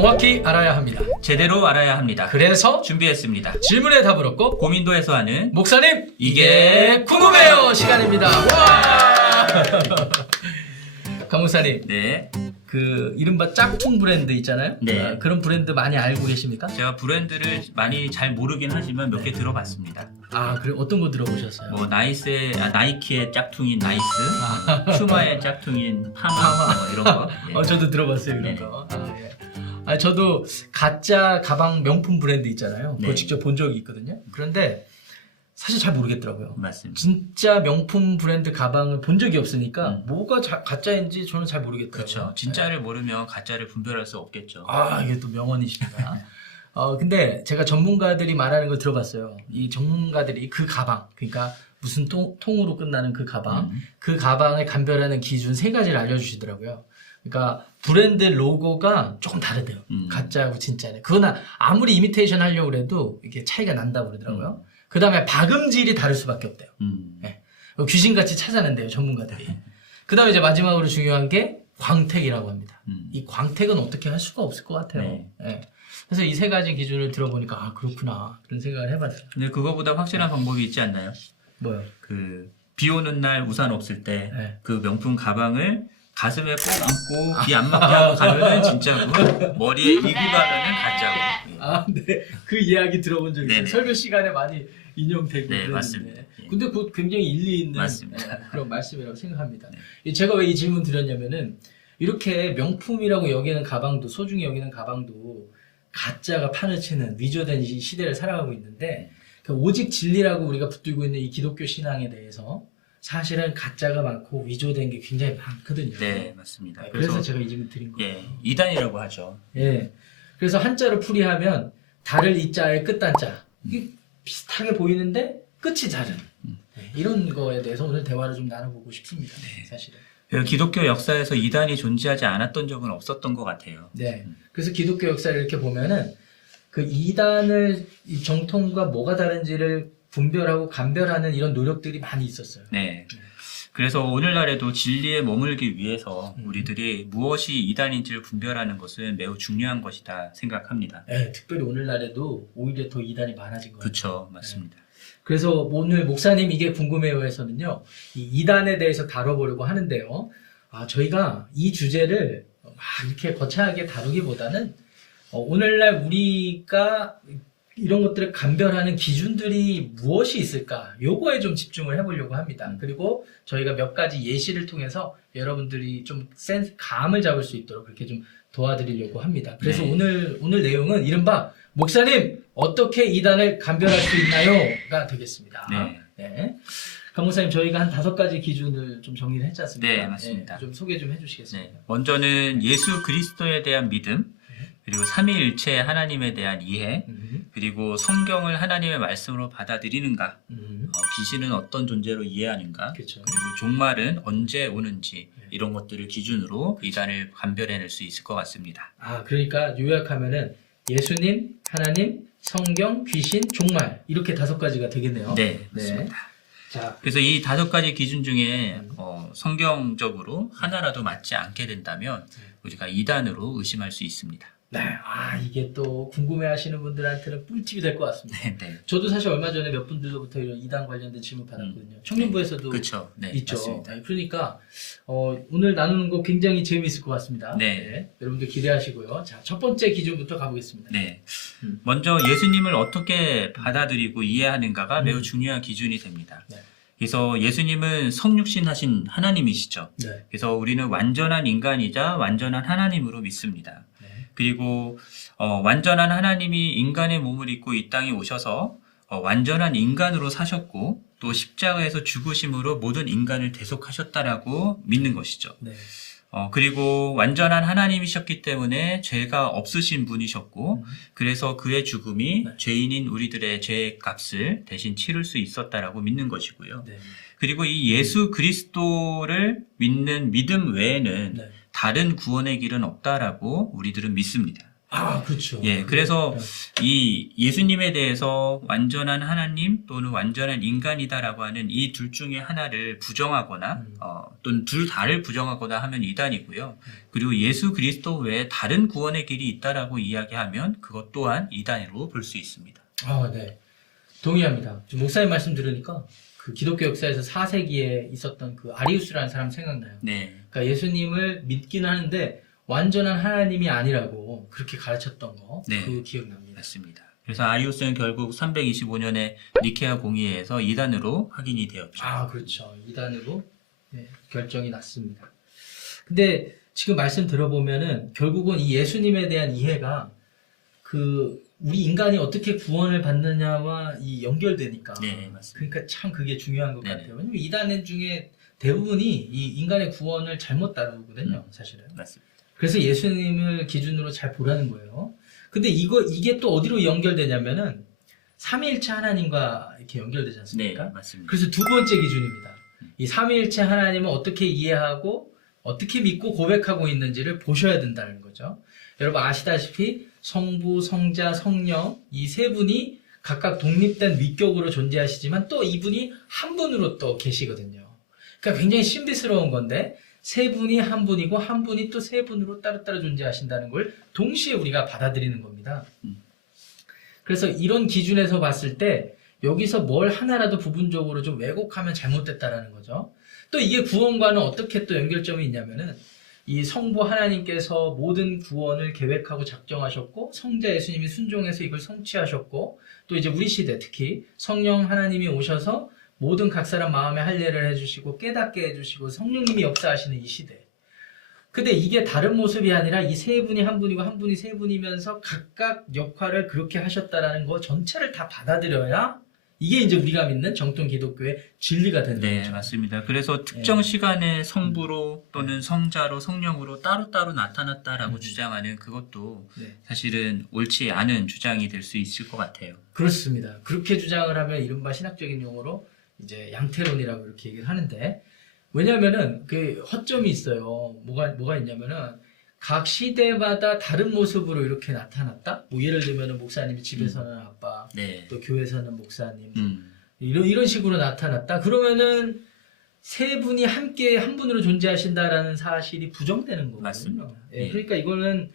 정확히 알아야 합니다. 제대로 알아야 합니다. 그래서 준비했습니다. 질문에 답을 얻고 고민도 해소하는 목사님 이게 궁금해요 시간입니다. 와! 강 목사님, 네, 그 이른바 짝퉁 브랜드 있잖아요. 네. 그런 브랜드 많이 알고 계십니까? 제가 브랜드를 많이 잘 모르긴 하지만 몇 개 들어봤습니다. 아, 그래 어떤 거 들어보셨어요? 뭐 나이키의 짝퉁인 나이스, 퓨마의 짝퉁인 파마 뭐 이런 거. 예. 저도 들어봤어요 이런 네. 거. 저도 가짜 가방 명품 브랜드 있잖아요. 그거 네. 직접 본 적이 있거든요. 그런데 사실 잘 모르겠더라고요. 맞습니다. 진짜 명품 브랜드 가방을 본 적이 없으니까 뭐가 가짜인지 저는 잘 모르겠더라고요. 그렇죠. 진짜를 모르면 가짜를 분별할 수 없겠죠. 이게 또 명언이십니다. 근데 제가 전문가들이 말하는 걸 들어봤어요. 이 전문가들이 그 가방, 그러니까 무슨 통으로 끝나는 그 가방, 그 가방을 감별하는 기준 3가지를 알려주시더라고요. 그러니까 브랜드 로고가 조금 다르대요. 가짜하고 진짜는. 그거는 아무리 이미테이션 하려고 해도 이게 차이가 난다고 그러더라고요. 그 다음에 박음질이 다를 수밖에 없대요. 네. 귀신같이 찾아낸대요, 전문가들이. 그 다음에 이제 마지막으로 중요한 게 광택이라고 합니다. 이 광택은 어떻게 할 수가 없을 것 같아요. 네. 네. 그래서 이 3가지 기준을 들어보니까 그렇구나 그런 생각을 해봤어요. 근데 그거보다 확실한 방법이 있지 않나요? 뭐요? 그 비 오는 날 우산 없을 때 그 네. 명품 가방을 가슴에 꼭 안고 비 안 맞게 하고 가면은 진짜고, 머리에 이고 가면은 가짜고. 네. 그 이야기 들어본 적 있어요. 네네. 설교 시간에 많이 인용되고 네, 그랬는데. 맞습니다. 예. 근데 그거 굉장히 일리 있는 맞습니다. 그런 말씀이라고 생각합니다. 제가 왜 이 질문 드렸냐면은 이렇게 명품이라고 여기는 가방도, 소중히 여기는 가방도 가짜가 판을 치는 위조된 이 시대를 살아가고 있는데, 그 오직 진리라고 우리가 붙들고 있는 이 기독교 신앙에 대해서 사실은 가짜가 많고 위조된 게 굉장히 많거든요. 네, 맞습니다. 그래서 제가 이 질문 드린 거예요. 예, 이단이라고 하죠. 예. 그래서 한자로 풀이하면 달을 이자의 끝단자. 이게 비슷하게 보이는데 끝이 다른. 이런 거에 대해서 오늘 대화를 좀 나눠보고 싶습니다. 사실은. 그 기독교 역사에서 이단이 존재하지 않았던 적은 없었던 것 같아요. 네. 그래서 기독교 역사를 이렇게 보면은 그 이단을 이 정통과 뭐가 다른지를 분별하고 감별하는 이런 노력들이 많이 있었어요. 네. 그래서 오늘날에도 진리에 머물기 위해서 우리들이 무엇이 이단인지를 분별하는 것은 매우 중요한 것이다 생각합니다. 네, 특별히 오늘날에도 오히려 더 이단이 많아진 거예요. 그렇죠, 맞습니다. 그래서 오늘 목사님 이게 궁금해요에서는요, 이 이단에 대해서 다뤄보려고 하는데요. 저희가 이 주제를 막 이렇게 거창하게 다루기보다는 오늘날 우리가 이런 것들을 감별하는 기준들이 무엇이 있을까? 요거에 좀 집중을 해보려고 합니다. 그리고 저희가 몇 가지 예시를 통해서 여러분들이 좀 감을 잡을 수 있도록 그렇게 좀 도와드리려고 합니다. 그래서 네. 오늘 내용은 이른바 목사님 어떻게 이단을 감별할 수 있나요?가 되겠습니다. 네. 네. 강 목사님, 저희가 한 5가지 기준을 좀 정리를 했지 않습니까? 네, 맞습니다. 좀 소개 좀 해주시겠습니까? 네. 먼저는 예수 그리스도에 대한 믿음, 그리고 삼위일체 하나님에 대한 이해, 그리고 성경을 하나님의 말씀으로 받아들이는가, 귀신은 어떤 존재로 이해하는가, 그렇죠. 그리고 종말은 언제 오는지, 이런 것들을 기준으로 이단을 감별해낼 수 있을 것 같습니다. 그러니까 요약하면은 예수님, 하나님, 성경, 귀신, 종말 이렇게 5가지가 되겠네요. 네, 맞습니다. 자, 그래서 이 5가지 기준 중에 성경적으로 하나라도 맞지 않게 된다면 우리가 이단으로 의심할 수 있습니다. 네, 이게 또 궁금해하시는 분들한테는 꿀팁이 될 것 같습니다. 네, 네. 저도 사실 얼마 전에 몇 분들로부터 이런 이단 관련된 질문 받았거든요. 청년부에서도 그렇죠. 네, 있죠. 맞습니다. 네, 그러니까 오늘 나누는 거 굉장히 재미있을 것 같습니다. 네. 여러분들 기대하시고요. 자, 첫 번째 기준부터 가보겠습니다. 네. 먼저 예수님을 어떻게 받아들이고 이해하는가가 매우 중요한 기준이 됩니다. 네. 그래서 예수님은 성육신 하신 하나님이시죠. 네. 그래서 우리는 완전한 인간이자 완전한 하나님으로 믿습니다. 네. 그리고 완전한 하나님이 인간의 몸을 입고 이 땅에 오셔서 완전한 인간으로 사셨고 또 십자가에서 죽으심으로 모든 인간을 대속하셨다라고 믿는 것이죠. 네. 그리고 완전한 하나님이셨기 때문에 죄가 없으신 분이셨고 그래서 그의 죽음이 네. 죄인인 우리들의 죄의 값을 대신 치를 수 있었다라고 믿는 것이고요. 네. 그리고 이 예수 그리스도를 믿는 믿음 외에는 네. 다른 구원의 길은 없다라고 우리들은 믿습니다. 아, 그렇죠. 예, 그래서 네. 이 예수님에 대해서 완전한 하나님 또는 완전한 인간이다라고 하는 이 둘 중에 하나를 부정하거나 또는 둘 다를 부정하거나 하면 이단이고요. 그리고 예수 그리스도 외에 다른 구원의 길이 있다라고 이야기하면 그것 또한 이단으로 볼 수 있습니다. 아, 네. 동의합니다. 지금 목사님 말씀 들으니까 그 기독교 역사에서 4세기에 있었던 그 아리우스라는 사람 생각나요. 네, 그러니까 예수님을 믿기는 하는데 완전한 하나님이 아니라고 그렇게 가르쳤던 거, 네. 그 기억납니다. 맞습니다. 그래서 아리우스는 결국 325년에 니케아 공의회에서 이단으로 확인이 되었죠. 아, 그렇죠. 이단으로 네, 결정이 났습니다. 근데 지금 말씀 들어보면은 결국은 이 예수님에 대한 이해가 그 우리 인간이 어떻게 구원을 받느냐와 이 연결되니까. 네, 맞습니다. 그러니까 참 그게 중요한 것 네네. 같아요. 왜냐면 이단 중에 대부분이 이 인간의 구원을 잘못 다루거든요, 사실은. 맞습니다. 그래서 예수님을 기준으로 잘 보라는 거예요. 근데 이게 또 어디로 연결되냐면은 삼위일체 하나님과 이렇게 연결되지 네, 않습니까? 맞습니다. 그래서 두 번째 기준입니다. 이 삼위일체 하나님을 어떻게 이해하고 어떻게 믿고 고백하고 있는지를 보셔야 된다는 거죠. 여러분 아시다시피 성부, 성자, 성령 이 세 분이 각각 독립된 위격으로 존재하시지만 또 이분이 한 분으로 또 계시거든요. 그러니까 굉장히 신비스러운 건데 세 분이 한 분이고 한 분이 또 세 분으로 따로따로 존재하신다는 걸 동시에 우리가 받아들이는 겁니다. 그래서 이런 기준에서 봤을 때 여기서 뭘 하나라도 부분적으로 좀 왜곡하면 잘못됐다라는 거죠. 또 이게 구원과는 어떻게 또 연결점이 있냐면은 이 성부 하나님께서 모든 구원을 계획하고 작정하셨고 성자 예수님이 순종해서 이걸 성취하셨고 또 이제 우리 시대 특히 성령 하나님이 오셔서 모든 각 사람 마음에 할례를 해주시고 깨닫게 해주시고 성령님이 역사하시는 이 시대. 근데 이게 다른 모습이 아니라 이 세 분이 한 분이고 한 분이 세 분이면서 각각 역할을 그렇게 하셨다라는 거 전체를 다 받아들여야 이게 이제 우리가 믿는 정통 기독교의 진리가 되는 네, 거죠. 맞습니다. 그래서 특정 시간에 성부로 또는 성자로 성령으로 따로따로 나타났다라고 주장하는 그것도 네. 사실은 옳지 않은 주장이 될 수 있을 것 같아요. 그렇습니다. 그렇게 주장을 하면 이른바 신학적인 용어로 이제 양태론이라고 이렇게 얘기를 하는데 왜냐면은 그 허점이 있어요. 뭐가 있냐면은 각 시대마다 다른 모습으로 이렇게 나타났다. 뭐 예를 들면은 목사님이 집에서는 아빠, 네. 또 교회에서는 목사님 음, 이런 식으로 나타났다. 그러면은 세 분이 함께 한 분으로 존재하신다라는 사실이 부정되는 거거든요. 맞습니다. 예, 예. 그러니까 이거는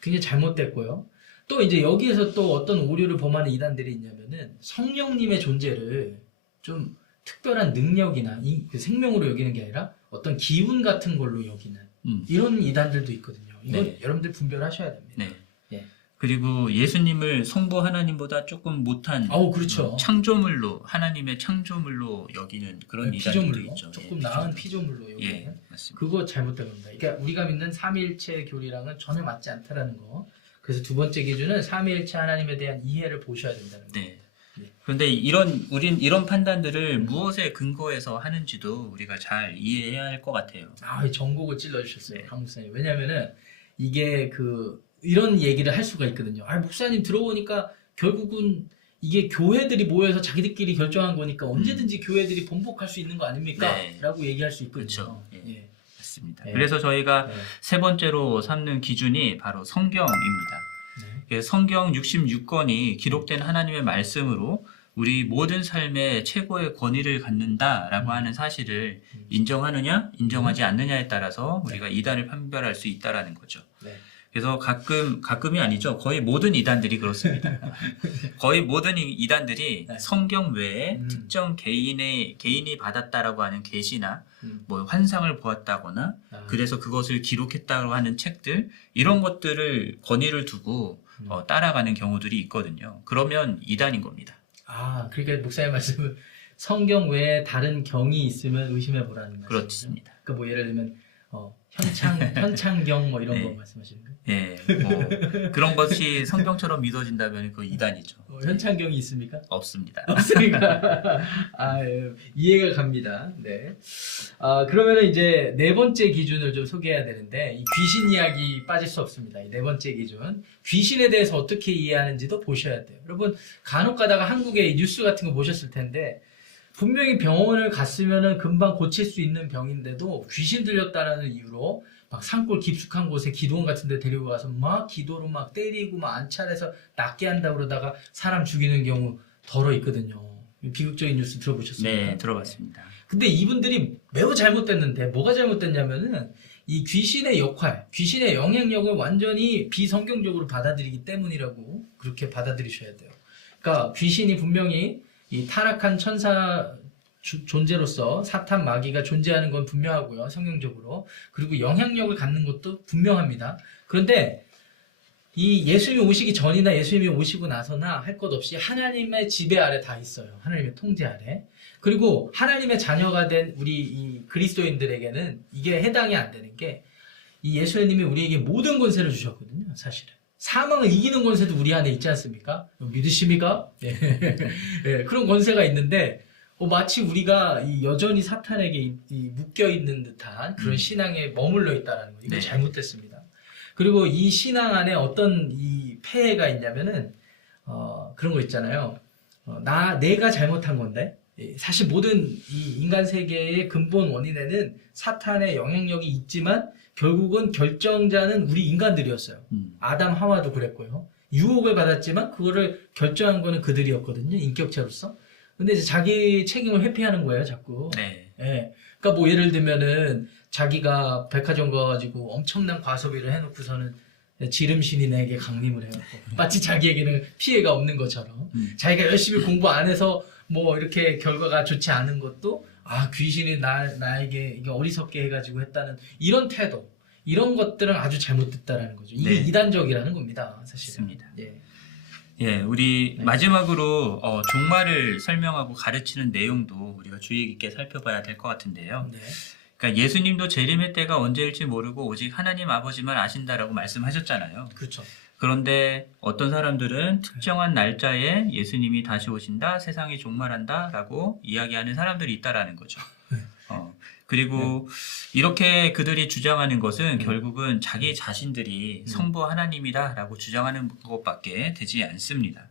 굉장히 잘못됐고요. 또 이제 여기에서 또 어떤 오류를 범하는 이단들이 있냐면은 성령님의 존재를 좀 특별한 능력이나 그 생명으로 여기는 게 아니라 어떤 기운 같은 걸로 여기는 이런 이단들도 있거든요. 이건 네. 여러분들 분별하셔야 됩니다. 네. 예. 그리고 예수님을 성부 하나님보다 조금 못한 그렇죠. 창조물로 하나님의 창조물로 여기는 그런 이단들도 피조물로 있죠. 조금 예, 나은 피조물로 여기는 예, 맞습니다. 그거 잘못된 겁니다. 그러니까 우리가 믿는 삼위일체 교리랑은 전혀 맞지 않다라는 거. 그래서 두 번째 기준은 삼위일체 하나님에 대한 이해를 보셔야 된다는 거. 네. 네. 그런데 우린 이런 판단들을 무엇에 근거해서 하는지도 우리가 잘 이해해야 할 것 같아요. 이 전곡을 찔러주셨어요, 네. 강 목사님. 왜냐면은 이게 이런 얘기를 할 수가 있거든요. 목사님 들어보니까 결국은 이게 교회들이 모여서 자기들끼리 결정한 거니까 언제든지 교회들이 번복할 수 있는 거 아닙니까? 네. 라고 얘기할 수 있거든요. 그렇죠. 예. 예. 맞습니다. 네. 그래서 저희가 네. 세 번째로 삼는 기준이 바로 성경입니다. 네. 성경 66권이 기록된 하나님의 말씀으로 우리 모든 삶에 최고의 권위를 갖는다라고 하는 사실을 인정하느냐, 인정하지 않느냐에 따라서 우리가 이단을 판별할 수 있다라는 거죠. 네. 그래서 가끔이 아니죠. 거의 모든 이단들이 그렇습니다. 거의 모든 이단들이 네. 성경 외에 특정 개인이 받았다라고 하는 계시나 뭐 환상을 보았다거나 그래서 그것을 기록했다고 하는 책들 이런 것들을 권위를 두고 따라가는 경우들이 있거든요. 그러면 이단인 겁니다. 그러니까 목사님 말씀은 성경 외에 다른 경이 있으면 의심해 보라는 말씀이죠. 그렇습니다. 그러니까 뭐 예를 들면 현창경 뭐 이런 네. 거 말씀하시는 거예요? 예, 뭐 그런 것이 성경처럼 믿어진다면 그 이단이죠. 현창경이 있습니까? 없습니다. 없으니까 예, 이해가 갑니다. 네. 그러면은 이제 네 번째 기준을 좀 소개해야 되는데 이 귀신 이야기 빠질 수 없습니다. 이 네 번째 기준 귀신에 대해서 어떻게 이해하는지도 보셔야 돼요. 여러분 간혹 가다가 한국의 뉴스 같은 거 보셨을 텐데 분명히 병원을 갔으면은 금방 고칠 수 있는 병인데도 귀신 들렸다라는 이유로 막 산골 깊숙한 곳에 기도원 같은 데 데리고 가서 막 기도로 막 때리고 막 안찰해서 낫게 한다고 그러다가 사람 죽이는 경우 덜어 있거든요. 비극적인 뉴스 들어보셨습니까? 네, 들어봤습니다. 근데 이분들이 매우 잘못됐는데 뭐가 잘못됐냐면은 이 귀신의 역할, 귀신의 영향력을 완전히 비성경적으로 받아들이기 때문이라고 그렇게 받아들이셔야 돼요. 그러니까 귀신이 분명히 이 타락한 천사 존재로서 사탄 마귀가 존재하는 건 분명하고요. 성경적으로. 그리고 영향력을 갖는 것도 분명합니다. 그런데 이 예수님이 오시기 전이나 예수님이 오시고 나서나 할 것 없이 하나님의 지배 아래 다 있어요. 하나님의 통제 아래. 그리고 하나님의 자녀가 된 우리 이 그리스도인들에게는 이게 해당이 안 되는 게 이 예수님이 우리에게 모든 권세를 주셨거든요. 사실은. 사망을 이기는 권세도 우리 안에 있지 않습니까? 믿으십니까? 예. 예, 그런 권세가 있는데 마치 우리가 여전히 사탄에게 묶여 있는 듯한 그런 신앙에 머물러 있다는 거. 이거 네. 잘못됐습니다. 그리고 이 신앙 안에 어떤 이 폐해가 있냐면은 그런 거 있잖아요. 내가 잘못한 건데 사실 모든 이 인간 세계의 근본 원인에는 사탄의 영향력이 있지만 결국은 결정자는 우리 인간들이었어요. 아담 하와도 그랬고요. 유혹을 받았지만 그거를 결정한 거는 그들이었거든요. 인격체로서. 근데 이제 자기 책임을 회피하는 거예요, 자꾸. 네. 예. 그러니까 뭐 예를 들면은 자기가 백화점 가가지고 엄청난 과소비를 해놓고서는 지름신이 내게 강림을 해갖고 마치 자기에게는 피해가 없는 것처럼 자기가 열심히 공부 안 해서 뭐 이렇게 결과가 좋지 않은 것도 귀신이 나에게 이게 어리석게 해가지고 했다는 이런 태도, 이런 것들은 아주 잘못됐다라는 거죠. 이게 네. 이단적이라는 겁니다, 사실은. 맞습니다. 예. 예, 우리 네. 마지막으로 종말을 설명하고 가르치는 내용도 우리가 주의 깊게 살펴봐야 될 것 같은데요. 네. 그러니까 예수님도 재림의 때가 언제일지 모르고 오직 하나님 아버지만 아신다라고 말씀하셨잖아요. 그렇죠. 그런데 어떤 사람들은 특정한 날짜에 예수님이 다시 오신다, 세상이 종말한다라고 이야기하는 사람들이 있다라는 거죠. 그리고 이렇게 그들이 주장하는 것은 결국은 자기 자신들이 성부 하나님이다라고 주장하는 것밖에 되지 않습니다.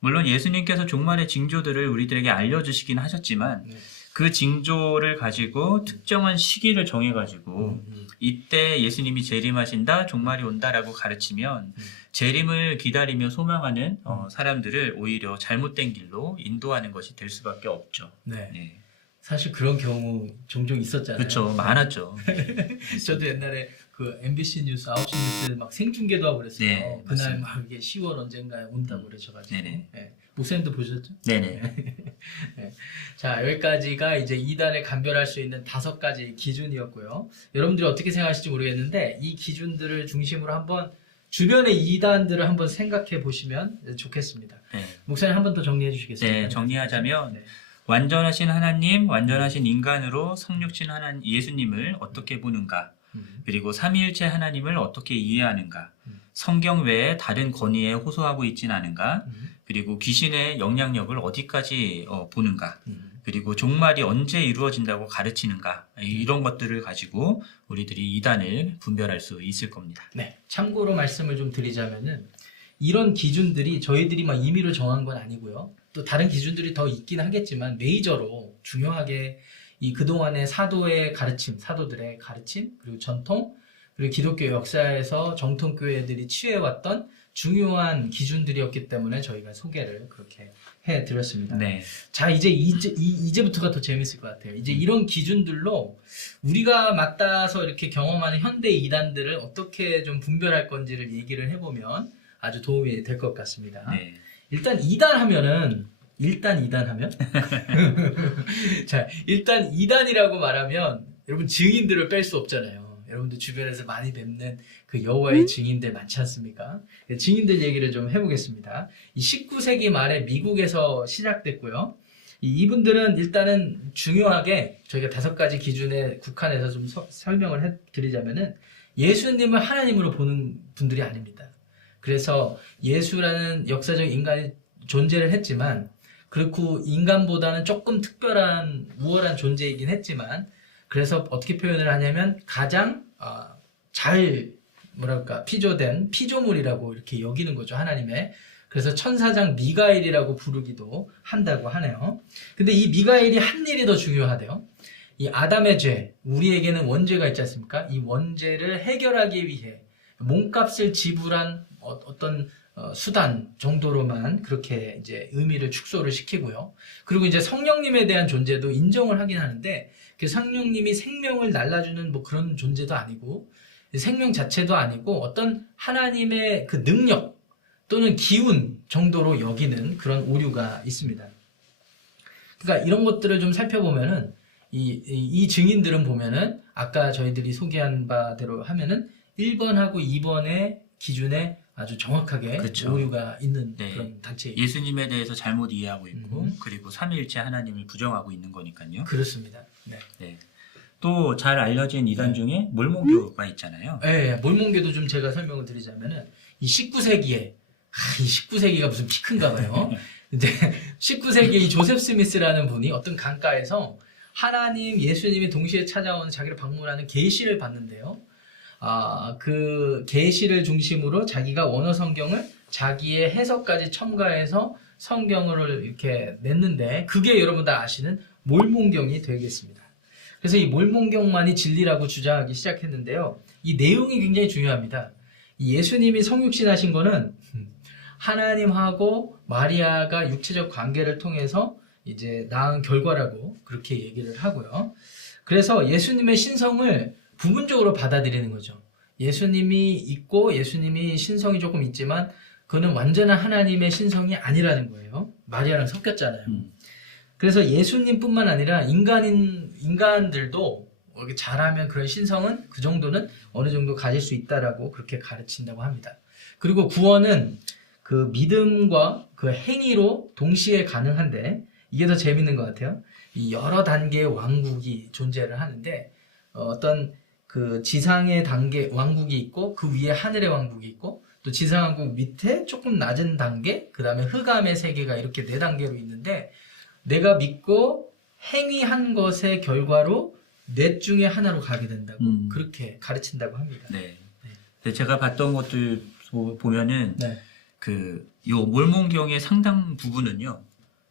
물론 예수님께서 종말의 징조들을 우리들에게 알려주시긴 하셨지만 그 징조를 가지고 특정한 시기를 정해가지고 이때 예수님이 재림하신다, 종말이 온다라고 가르치면 재림을 기다리며 소망하는 사람들을 오히려 잘못된 길로 인도하는 것이 될 수밖에 없죠. 네. 네. 사실 그런 경우 종종 있었잖아요. 그렇죠. 많았죠. 저도 옛날에 그 MBC 뉴스 9시 뉴스 막 생중계도 하고 그랬어요. 네, 그날 맞습니다. 막 이게 10월 언젠가에 온다고 그러셔가지고. 네네. 네. 목사님도 보셨죠? 네네. 네. 자, 여기까지가 이제 이단을 감별할 수 있는 5가지 기준이었고요. 여러분들이 어떻게 생각하실지 모르겠는데 이 기준들을 중심으로 한번 주변의 이단들을 한번 생각해 보시면 좋겠습니다. 네. 목사님 한 번 더 정리해 주시겠습니까? 네, 정리하자면 네. 완전하신 하나님, 완전하신 인간으로 성육신 하나님 예수님을 어떻게 보는가? 그리고 삼위일체 하나님을 어떻게 이해하는가? 성경 외에 다른 권위에 호소하고 있진 않은가? 그리고 귀신의 영향력을 어디까지 보는가? 그리고 종말이 언제 이루어진다고 가르치는가? 이런 것들을 가지고 우리들이 이단을 분별할 수 있을 겁니다. 네. 참고로 말씀을 좀 드리자면은 이런 기준들이 저희들이 막 임의로 정한 건 아니고요. 또 다른 기준들이 더 있긴 하겠지만 메이저로 중요하게 이 그동안의 사도의 가르침, 사도들의 가르침, 그리고 전통, 그리고 기독교 역사에서 정통교회들이 취해왔던 중요한 기준들이었기 때문에 저희가 소개를 그렇게 해드렸습니다. 네. 자, 이제부터가 더 재밌을 것 같아요. 이제 이런 기준들로 우리가 맞닿아서 이렇게 경험하는 현대 이단들을 어떻게 좀 분별할 건지를 얘기를 해보면 아주 도움이 될 것 같습니다. 네. 일단 이단하면 자, 일단 이단이라고 말하면 여러분 증인들을 뺄 수 없잖아요. 여러분들 주변에서 많이 뵙는 그 여호와의 증인들 많지 않습니까? 증인들 얘기를 좀 해보겠습니다. 이 19세기 말에 미국에서 시작됐고요. 이분들은 일단은 중요하게 저희가 5가지 기준에 국한해서 좀 설명을 해드리자면은 예수님을 하나님으로 보는 분들이 아닙니다. 그래서 예수라는 역사적 인간이 존재를 했지만 그렇고 인간보다는 조금 특별한 우월한 존재이긴 했지만 그래서 어떻게 표현을 하냐면 가장 잘 피조된 피조물이라고 이렇게 여기는 거죠, 하나님의. 그래서 천사장 미가엘이라고 부르기도 한다고 하네요. 근데 이 미가엘이 한 일이 더 중요하대요. 이 아담의 죄, 우리에게는 원죄가 있지 않습니까? 이 원죄를 해결하기 위해 몸값을 지불한 어떤 수단 정도로만 그렇게 이제 의미를 축소를 시키고요. 그리고 이제 성령님에 대한 존재도 인정을 하긴 하는데 그 성령님이 생명을 날라주는 뭐 그런 존재도 아니고 생명 자체도 아니고 어떤 하나님의 그 능력 또는 기운 정도로 여기는 그런 오류가 있습니다. 그러니까 이런 것들을 좀 살펴보면은 이 증인들은 보면은 아까 저희들이 소개한 바대로 하면은 1번하고 2번의 기준에 아주 정확하게 그렇죠. 오류가 있는 네. 그런 단체예요. 예수님에 대해서 잘못 이해하고 있고 그리고 삼위일체 하나님을 부정하고 있는 거니까요. 그렇습니다. 네. 네. 또 잘 알려진 이단 중에 몰몬교가 있잖아요. 네, 몰몬교도 좀 제가 설명을 드리자면은 이 19세기에 이 19세기가 무슨 피 큰가 봐요. 이제 19세기에 이 조셉 스미스라는 분이 어떤 강가에서 하나님, 예수님이 동시에 찾아오는 자기를 방문하는 계시를 봤는데요. 그 계시를 중심으로 자기가 원어 성경을 자기의 해석까지 첨가해서 성경을 이렇게 냈는데 그게 여러분 다 아시는 몰몬경이 되겠습니다. 그래서 이 몰몬경만이 진리라고 주장하기 시작했는데요. 이 내용이 굉장히 중요합니다. 이 예수님이 성육신하신 거는 하나님하고 마리아가 육체적 관계를 통해서 이제 낳은 결과라고 그렇게 얘기를 하고요. 그래서 예수님의 신성을 부분적으로 받아들이는 거죠. 예수님이 있고 예수님이 신성이 조금 있지만 그거는 완전한 하나님의 신성이 아니라는 거예요. 마리아랑 섞였잖아요. 그래서 예수님뿐만 아니라 인간들도 이렇게 잘하면 그런 신성은 그 정도는 어느 정도 가질 수 있다라고 그렇게 가르친다고 합니다. 그리고 구원은 그 믿음과 그 행위로 동시에 가능한데 이게 더 재밌는 것 같아요. 이 여러 단계의 왕국이 존재를 하는데 어떤 그 지상의 단계 왕국이 있고 그 위에 하늘의 왕국이 있고 또 지상 왕국 밑에 조금 낮은 단계 그 다음에 흑암의 세계가 이렇게 4단계로 있는데 내가 믿고 행위한 것의 결과로 넷 중에 하나로 가게 된다고 그렇게 가르친다고 합니다. 네. 네. 제가 봤던 것들 보면은 네. 요 몰몬경의 상당 부분은요.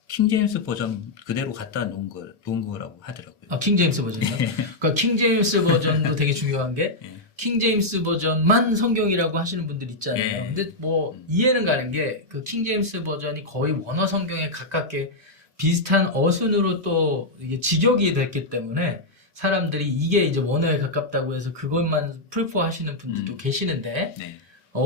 킹제임스 버전 그대로 갖다 놓은 거라고 하더라고요. 킹제임스 버전이요? 그러니까 킹제임스 버전도 되게 중요한 게 킹제임스 버전만 성경이라고 하시는 분들 있잖아요. 근데 뭐 이해는 가는 게 그 킹제임스 버전이 거의 원어 성경에 가깝게 비슷한 어순으로 또 이게 직역이 됐기 때문에 사람들이 이게 이제 원어에 가깝다고 해서 그것만 풀포하시는 분들도 계시는데 네.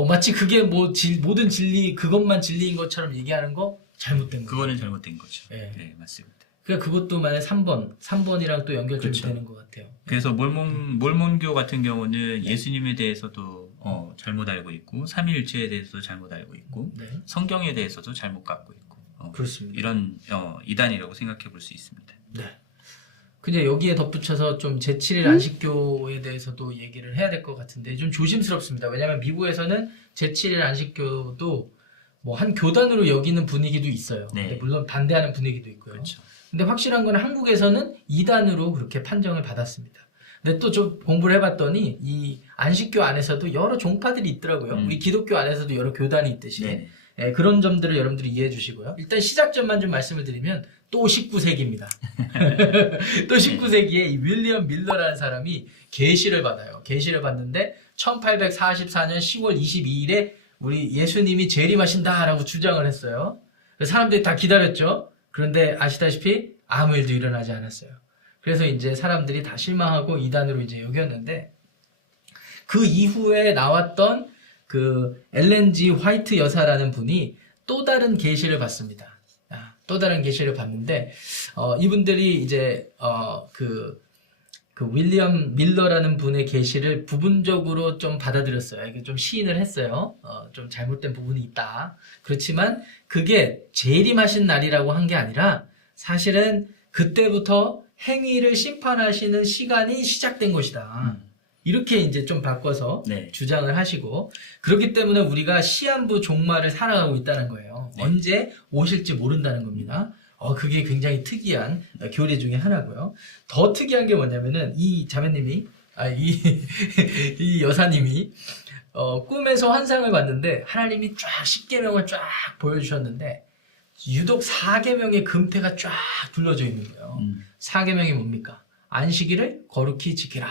마치 그게 뭐 모든 진리 그것만 진리인 것처럼 얘기하는 거 잘못된 거예요. 그거는 잘못된 거죠. 네. 네, 맞습니다. 그러니까 그것도 만약 3번이랑 또 연결점이 그렇죠. 되는 것 같아요. 그래서 몰몬교 같은 경우는 예수님에 대해서도 잘못 알고 있고 삼위일체에 대해서도 잘못 알고 있고 네. 성경에 대해서도 잘못 갖고 있고 그렇습니다. 이런 이단이라고 생각해 볼 수 있습니다. 네. 근데 여기에 덧붙여서 좀 제7일 안식교에 대해서도 얘기를 해야 될 것 같은데 좀 조심스럽습니다. 왜냐하면 미국에서는 제7일 안식교도 뭐 한 교단으로 여기는 분위기도 있어요. 네. 근데 물론 반대하는 분위기도 있고요. 그렇죠. 근데 확실한 건 한국에서는 2단으로 그렇게 판정을 받았습니다. 근데 또 좀 공부를 해봤더니 이 안식교 안에서도 여러 종파들이 있더라고요. 우리 기독교 안에서도 여러 교단이 있듯이. 네. 네, 그런 점들을 여러분들이 이해해 주시고요. 일단 시작점만 좀 말씀을 드리면 또 19세기입니다. 또 19세기에 이 윌리엄 밀러라는 사람이 계시를 받아요. 계시를 받는데 1844년 10월 22일에 우리 예수님이 재림하신다라고 주장을 했어요. 사람들이 다 기다렸죠. 그런데 아시다시피 아무 일도 일어나지 않았어요. 그래서 이제 사람들이 다 실망하고 이단으로 이제 여겼는데 그 이후에 나왔던 그 엘렌 G 화이트 여사라는 분이 또 다른 계시를 받습니다. 또 다른 계시를 받는데 이분들이 이제 그 윌리엄 밀러라는 분의 계시를 부분적으로 좀 받아들였어요. 이게 좀 시인을 했어요. 좀 잘못된 부분이 있다. 그렇지만 그게 재림하신 날이라고 한 게 아니라 사실은 그때부터 행위를 심판하시는 시간이 시작된 것이다. 이렇게 이제 좀 바꿔서 네. 주장을 하시고 그렇기 때문에 우리가 시한부 종말을 살아가고 있다는 거예요. 네. 언제 오실지 모른다는 겁니다. 그게 굉장히 특이한 교리 중에 하나고요. 더 특이한 게 뭐냐면은 이 자매님이 이 여사님이 꿈에서 환상을 봤는데 하나님이 쫙 10계명을 쫙 보여주셨는데 유독 4계명의 금태가 쫙 둘러져 있는 거예요. 4계명이 뭡니까? 안식일을 거룩히 지키라.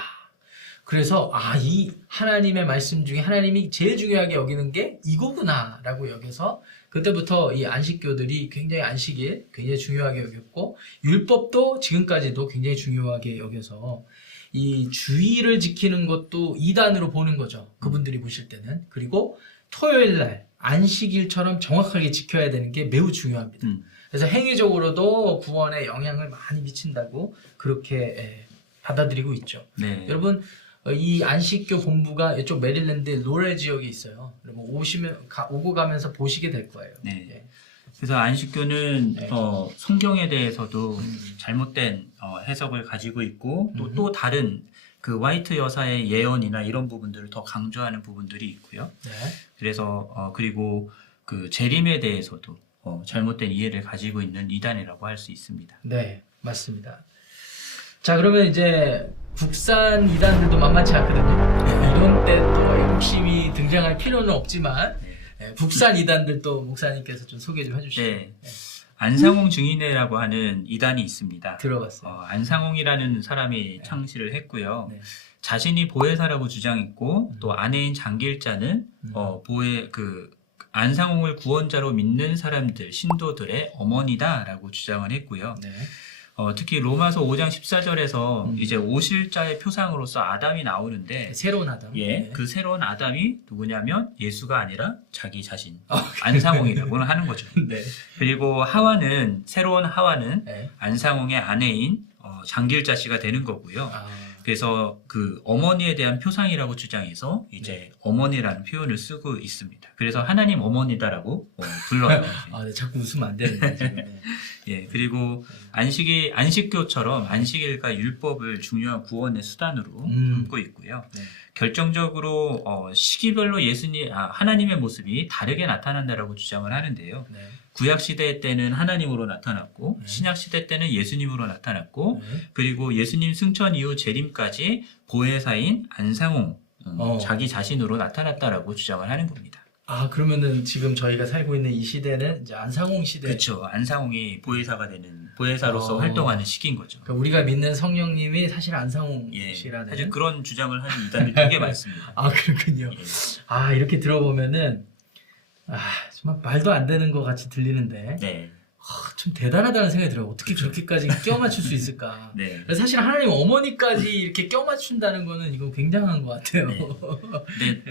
그래서 이 하나님의 말씀 중에 하나님이 제일 중요하게 여기는 게 이거구나라고 여겨서 그때부터 이 안식교들이 굉장히 안식일 굉장히 중요하게 여겼고 율법도 지금까지도 굉장히 중요하게 여겨서 이 주일을 지키는 것도 이단으로 보는 거죠. 그분들이 보실 때는. 그리고 토요일 날 안식일처럼 정확하게 지켜야 되는 게 매우 중요합니다. 그래서 행위적으로도 구원에 영향을 많이 미친다고 그렇게 받아들이고 있죠. 네. 여러분 이 안식교 본부가 이쪽 메릴랜드 로렐 지역에 있어요. 여러분 오고 가면서 보시게 될 거예요. 네. 예. 그래서 안식교는 네. 성경에 대해서도 잘못된 해석을 가지고 있고 또 다른 그 화이트 여사의 예언이나 이런 부분들을 더 강조하는 부분들이 있고요. 네. 그래서 그리고 그 재림에 대해서도 잘못된 이해를 가지고 있는 이단이라고 할 수 있습니다. 네, 맞습니다. 자, 그러면 이제 국산 이단들도 만만치 않거든요. 이런 때 또 욕심이 등장할 필요는 없지만 국산 이단들도 목사님께서 좀 소개 좀 해주시죠. 네. 안상홍 증인회라고 하는 이단이 있습니다. 들어봤어요. 안상홍이라는 사람이 창시를 했고요. 네. 자신이 보혜사라고 주장했고 또 아내인 장길자는 안상홍을 구원자로 믿는 사람들, 신도들의 어머니다라고 주장을 했고요. 네. 특히 로마서 5장 14절에서 이제 오실자의 표상으로서 아담이 나오는데 새로운 아담. 예, 네. 그 새로운 아담이 누구냐면 예수가 아니라 자기 자신, 안상홍이라고는 하는 거죠. 네. 그리고 새로운 하와는 네. 안상홍의 아내인 장길자 씨가 되는 거고요. 그래서 그 어머니에 대한 표상이라고 주장해서 이제 어머니라는 표현을 쓰고 있습니다. 그래서 하나님 어머니다라고 불러요. 네, 자꾸 웃으면 안 되는데 지금. 네. 예, 그리고 안식교처럼 안식일과 율법을 중요한 구원의 수단으로 삼고 있고요. 네. 결정적으로 시기별로 하나님의 모습이 다르게 나타난다라고 주장을 하는데요. 네. 구약 시대 때는 하나님으로 나타났고 네. 신약 시대 때는 예수님으로 나타났고 네. 그리고 예수님 승천 이후 재림까지 보혜사인 안상홍 자기 자신으로 나타났다라고 주장을 하는 겁니다. 그러면은 지금 저희가 살고 있는 이 시대는 이제 안상홍 시대. 그렇죠. 안상홍이 보혜사로서 활동하는 시기인 거죠. 그러니까 우리가 믿는 성령님이 사실 안상홍 예, 씨라는. 사실 그런 주장을 하는 이단이 되게 많습니다. 그렇군요. 예. 이렇게 들어보면은 정말 말도 안 되는 것 같이 들리는데 네. 좀 대단하다는 생각이 들어요. 어떻게 그렇게까지 껴맞출 수 있을까? 네. 그래서 사실 하나님 어머니까지 이렇게 껴맞춘다는 거는 이건 굉장한 것 같아요. 네.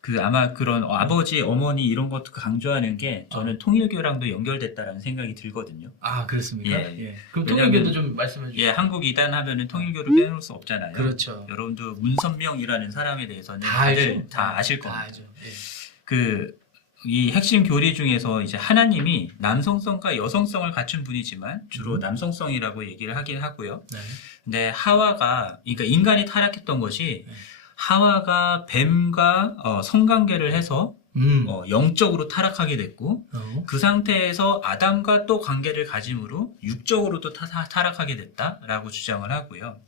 근데 아마 그런 아버지, 어머니 이런 것도 강조하는 게 저는 통일교랑도 연결됐다라는 생각이 들거든요. 그렇습니까? 예. 그럼 통일교도 좀 말씀해 주시죠. 예, 한국 이단 하면은 통일교를 빼놓을 수 없잖아요. 그렇죠. 여러분도 문선명이라는 사람에 대해서는 다 다들 알죠. 다 아실 다 겁니다. 알죠. 예. 이 핵심 교리 중에서 이제 하나님이 남성성과 여성성을 갖춘 분이지만 주로 남성성이라고 얘기를 하긴 하고요. 네. 근데 그러니까 인간이 타락했던 것이 네. 하와가 뱀과 성관계를 해서 영적으로 타락하게 됐고 그 상태에서 아담과 또 관계를 가짐으로 육적으로도 타락하게 됐다라고 주장을 하고요.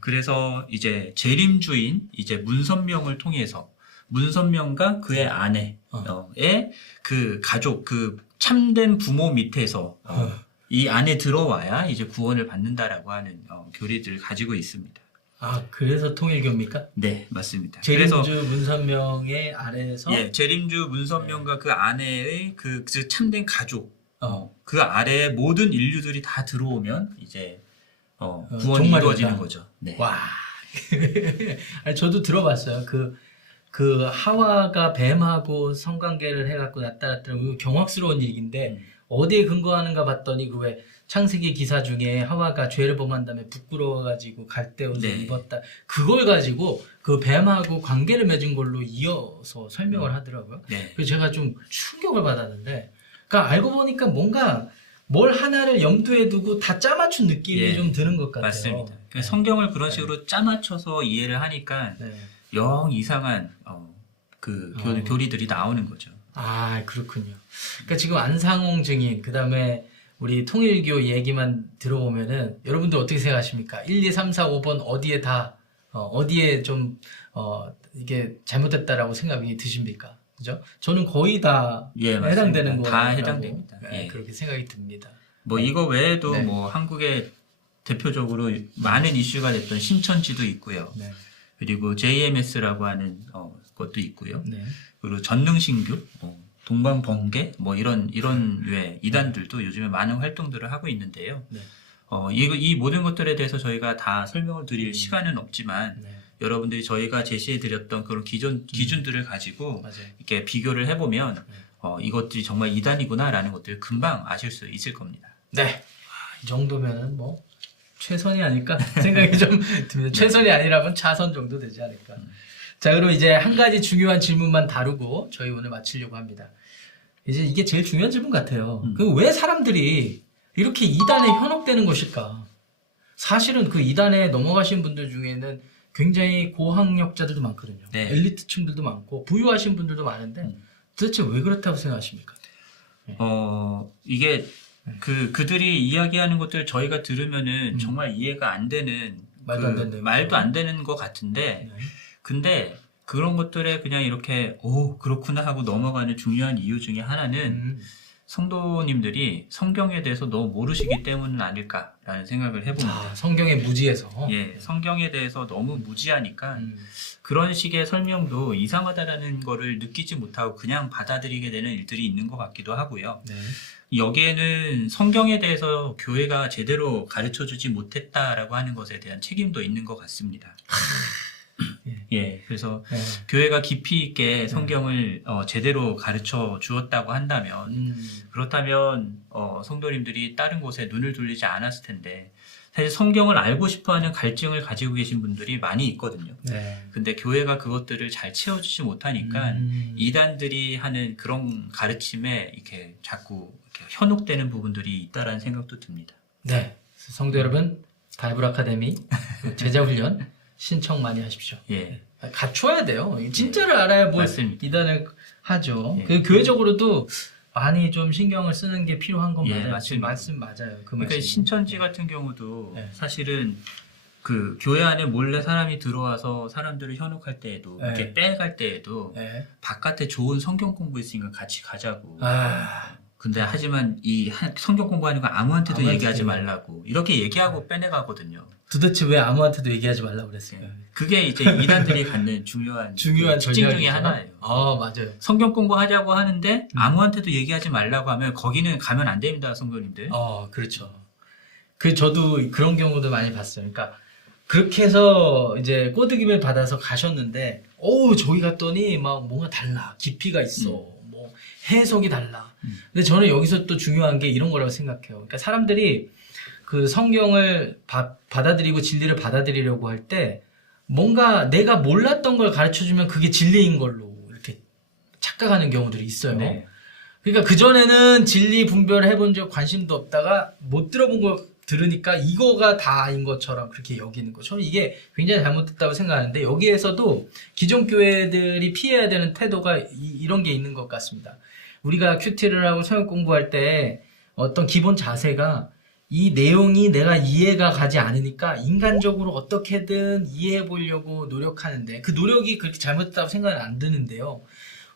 그래서 이제 재림주인 이제 문선명을 통해서 문선명과 그의 아내의 그 가족, 그 참된 부모 밑에서 이 안에 들어와야 이제 구원을 받는다라고 하는 교리들을 가지고 있습니다. 그래서 통일교입니까? 네, 맞습니다. 재림주 문선명의 아래에서 재림주 문선명과 그 아내의 그 참된 가족, 그 아래에 모든 인류들이 다 들어오면 이제 구원이 이루어지는 거죠. 네. 와, 저도 들어봤어요. 그 하와가 뱀하고 성관계를 해갖고 나타났더라고요. 경악스러운 얘기인데 어디에 근거하는가 봤더니 그 왜 창세기 기사 중에 하와가 죄를 범한 다음에 부끄러워가지고 갈대옷을 입었다. 그걸 가지고 그 뱀하고 관계를 맺은 걸로 이어서 설명을 하더라고요. 그래서 제가 좀 충격을 받았는데, 그러니까 알고 보니까 뭔가 뭘 하나를 염두에 두고 다 짜맞춘 느낌이 좀 드는 것 같아요. 맞습니다. 성경을 그런 식으로 짜맞춰서 이해를 하니까 영 이상한 교리들이 나오는 거죠. 그렇군요. 그러니까 지금 안상홍 증인, 그 다음에 우리 통일교 얘기만 들어보면은 여러분들 어떻게 생각하십니까? 1, 2, 3, 4, 5번 어디에 좀 이게 잘못됐다라고 생각이 드십니까? 그죠? 저는 거의 다 해당되는 거 다 해당됩니다. 그렇게 생각이 듭니다. 이거 외에도 한국의 대표적으로 많은 이슈가 됐던 신천지도 있고요. 네. 그리고 JMS라고 하는 것도 있고요. 네. 그리고 전능신교, 동방번개 뭐 이런 류의 이단들도 요즘에 많은 활동들을 하고 있는데요. 네. 이 모든 것들에 대해서 저희가 다 설명을 드릴 시간은 없지만 네. 여러분들이 저희가 제시해드렸던 그런 기준들을 가지고 맞아요. 이렇게 비교를 해보면 이것들이 정말 이단이구나라는 것들을 금방 아실 수 있을 겁니다. 네. 이 정도면은 뭐 최선이 아닐까 생각이 좀 듭니다. 최선이 아니라면 차선 정도 되지 않을까. 자, 그럼 이제 한 가지 중요한 질문만 다루고 저희 오늘 마치려고 합니다. 이제 이게 제일 중요한 질문 같아요. 그 왜 사람들이 이렇게 이단에 현혹되는 것일까? 사실은 그 이단에 넘어가신 분들 중에는 굉장히 고학력자들도 많거든요. 네. 엘리트층들도 많고 부유하신 분들도 많은데 도대체 왜 그렇다고 생각하십니까? 이게 그들이 이야기하는 것들 저희가 들으면은 정말 이해가 안 되는 말도 안 되는 말도 안 되는 것 같은데 네. 근데 그런 것들에 그냥 이렇게 그렇구나 하고 넘어가는 중요한 이유 중에 하나는 성도님들이 성경에 대해서 너무 모르시기 때문은 아닐까라는 생각을 해봅니다. 성경에 무지해서. 예, 성경에 대해서 너무 무지하니까 그런 식의 설명도 이상하다라는 거를 느끼지 못하고 그냥 받아들이게 되는 일들이 있는 것 같기도 하고요. 네. 여기에는 성경에 대해서 교회가 제대로 가르쳐주지 못했다라고 하는 것에 대한 책임도 있는 것 같습니다. 예, 그래서 네. 교회가 깊이 있게 성경을 제대로 가르쳐 주었다고 한다면 그렇다면 성도님들이 다른 곳에 눈을 돌리지 않았을 텐데 사실 성경을 알고 싶어하는 갈증을 가지고 계신 분들이 많이 있거든요. 네. 근데 교회가 그것들을 잘 채워주지 못하니까 이단들이 하는 그런 가르침에 이렇게 자꾸 이렇게 현혹되는 부분들이 있다라는 생각도 듭니다. 네. 성도 여러분, 바이블 아카데미 제자 훈련 신청 많이 하십시오. 예, 갖춰야 돼요. 진짜를 알아야 뭐 맞습니다. 이단을 하죠. 예. 그 교회적으로도 많이 좀 신경을 쓰는 게 필요한 건 예, 맞아요. 맞습니다. 말씀 맞아요. 그 그러니까 말씀. 신천지 같은 경우도 네. 사실은 그 교회 안에 몰래 사람이 들어와서 사람들을 현혹할 때에도 네. 이렇게 빼갈 때에도 네. 바깥에 좋은 성경 공부 있으니까 같이 가자고. 근데 네. 하지만 성경 공부하는 거 아무한테도 아무한테도 얘기하지 얘기- 말라고 이렇게 얘기하고 빼내가거든요. 도대체 왜 아무한테도 얘기하지 말라고 그랬을까요? 그게 이제 이단들이 갖는 중요한 그 특징 중에 전략이죠. 하나예요. 맞아요. 성경 공부하자고 하는데 아무한테도 얘기하지 말라고 하면 거기는 가면 안 됩니다, 성도님들. 그렇죠. 저도 그런 경우도 많이 봤어요. 그러니까 그렇게 해서 이제 꼬드김을 받아서 가셨는데, 저기 갔더니 막 뭔가 달라. 깊이가 있어. 뭐 해석이 달라. 근데 저는 여기서 또 중요한 게 이런 거라고 생각해요. 그러니까 사람들이 그 성경을 받아들이고 진리를 받아들이려고 할 때 뭔가 내가 몰랐던 걸 가르쳐주면 그게 진리인 걸로 이렇게 착각하는 경우들이 있어요. 네. 그러니까 그전에는 진리 분별을 해본 적 관심도 없다가 못 들어본 걸 들으니까 이거가 다인 것처럼 그렇게 여기는 거. 저는 이게 굉장히 잘못됐다고 생각하는데 여기에서도 기존 교회들이 피해야 되는 태도가 이런 게 있는 것 같습니다. 우리가 큐티를 하고 성역 공부할 때 어떤 기본 자세가 이 내용이 내가 이해가 가지 않으니까 인간적으로 어떻게든 이해해 보려고 노력하는데 그 노력이 그렇게 잘못됐다고 생각은 안 드는데요.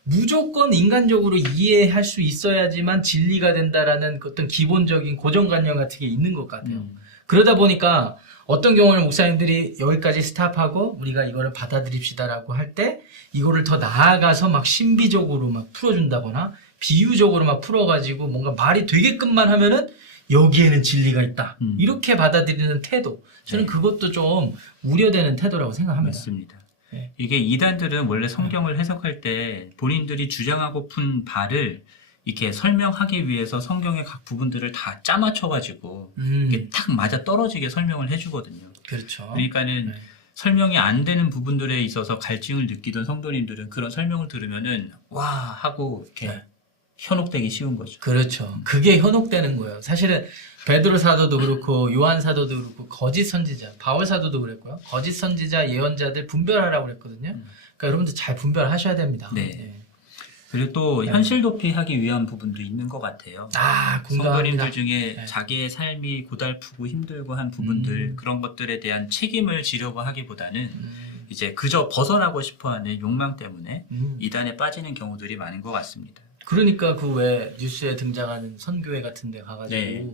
무조건 인간적으로 이해할 수 있어야지만 진리가 된다라는 어떤 기본적인 고정관념 같은 게 있는 것 같아요. 그러다 보니까 어떤 경우는 목사님들이 여기까지 스탑하고 우리가 이거를 받아들입시다라고 할 때 이거를 더 나아가서 막 신비적으로 막 풀어준다거나 비유적으로 막 풀어가지고 뭔가 말이 되게끔만 하면은 여기에는 진리가 있다. 이렇게 받아들이는 태도. 저는 네. 그것도 좀 우려되는 태도라고 생각합니다. 맞습니다. 네. 이게 이단들은 원래 성경을 해석할 때 본인들이 주장하고픈 바를 이렇게 설명하기 위해서 성경의 각 부분들을 다 짜맞춰가지고 이게 딱 맞아 떨어지게 설명을 해주거든요. 그렇죠. 그러니까는 네. 설명이 안 되는 부분들에 있어서 갈증을 느끼던 성도님들은 그런 설명을 들으면은 와 하고 이렇게 네. 현혹되기 쉬운 거죠. 그렇죠. 그게 현혹되는 거예요. 사실은 베드로 사도도 그렇고 요한 사도도 그렇고 거짓 선지자, 바울 사도도 그랬고요. 거짓 선지자, 예언자들 분별하라고 그랬거든요. 그러니까 여러분들 잘 분별하셔야 됩니다. 네. 그리고 또 현실 도피하기 위한 부분도 있는 것 같아요. 공감합니다. 성도님들 중에 네. 자기의 삶이 고달프고 힘들고 한 부분들 그런 것들에 대한 책임을 지려고 하기보다는 이제 그저 벗어나고 싶어하는 욕망 때문에 이단에 빠지는 경우들이 많은 것 같습니다. 그러니까 그 왜 뉴스에 등장하는 선교회 같은 데 가가지고 네.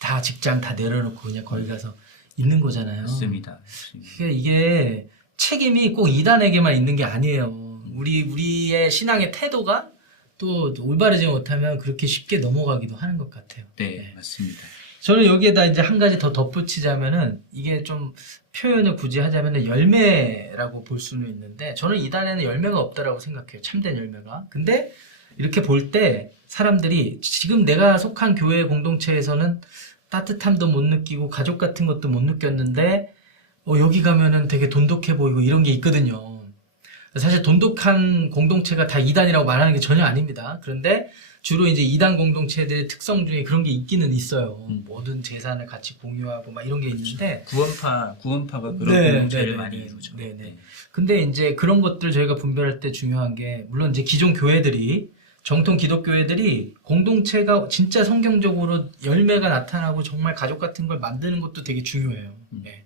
다 직장 다 내려놓고 그냥 거기 가서 있는 거잖아요. 맞습니다. 이게 책임이 꼭 이단에게만 있는 게 아니에요. 우리의 신앙의 태도가 또 올바르지 못하면 그렇게 쉽게 넘어가기도 하는 것 같아요. 네, 맞습니다. 저는 여기에다 이제 한 가지 더 덧붙이자면은 이게 좀 표현을 굳이 하자면은 열매라고 볼 수는 있는데 저는 이단에는 열매가 없다라고 생각해요. 참된 열매가. 근데 이렇게 볼 때 사람들이 지금 내가 속한 교회 공동체에서는 따뜻함도 못 느끼고 가족 같은 것도 못 느꼈는데 여기 가면은 되게 돈독해 보이고 이런 게 있거든요. 사실 돈독한 공동체가 다 이단이라고 말하는 게 전혀 아닙니다. 그런데 주로 이제 이단 공동체들의 특성 중에 그런 게 있기는 있어요. 모든 재산을 같이 공유하고 막 이런 게 있는데 구원파가 그런 네, 공동체를 네, 많이 네, 이루죠. 네, 네. 근데 이제 그런 것들 저희가 분별할 때 중요한 게 물론 이제 기존 교회들이 정통 기독교회들이 공동체가 진짜 성경적으로 열매가 나타나고 정말 가족 같은 걸 만드는 것도 되게 중요해요. 네.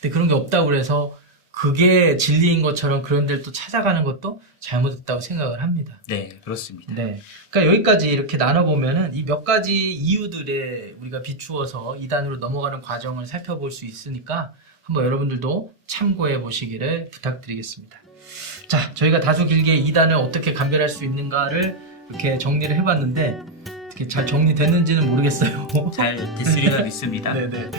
근데 그런 게 없다고 그래서 그게 진리인 것처럼 그런 데를 또 찾아가는 것도 잘못했다고 생각을 합니다. 네, 그렇습니다. 네. 그러니까 여기까지 이렇게 나눠보면은 이 몇 가지 이유들에 우리가 비추어서 이단으로 넘어가는 과정을 살펴볼 수 있으니까 한번 여러분들도 참고해 보시기를 부탁드리겠습니다. 자, 저희가 다소 길게 이단을 어떻게 감별할 수 있는가를 이렇게 정리를 해봤는데 어떻게 잘 정리됐는지는 모르겠어요. 잘 됐으리라 믿습니다. 네네.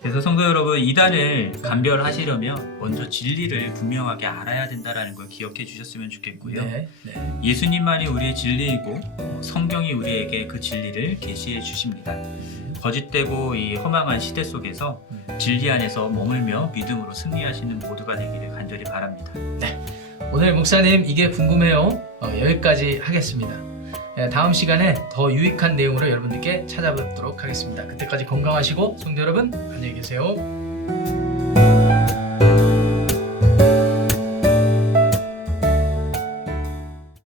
그래서 성도 여러분, 이단을 감별하시려면 먼저 진리를 분명하게 알아야 된다는 걸 기억해 주셨으면 좋겠고요. 네. 네. 예수님만이 우리의 진리이고 성경이 우리에게 그 진리를 계시해 주십니다. 거짓되고 이 허망한 시대 속에서 진리 안에서 머물며 믿음으로 승리하시는 모두가 되기를 간절히 바랍니다. 오늘 목사님 이게 궁금해요. 여기까지 하겠습니다. 다음 시간에 더 유익한 내용으로 여러분들께 찾아뵙도록 하겠습니다. 그때까지 건강하시고 성도 여러분 안녕히 계세요.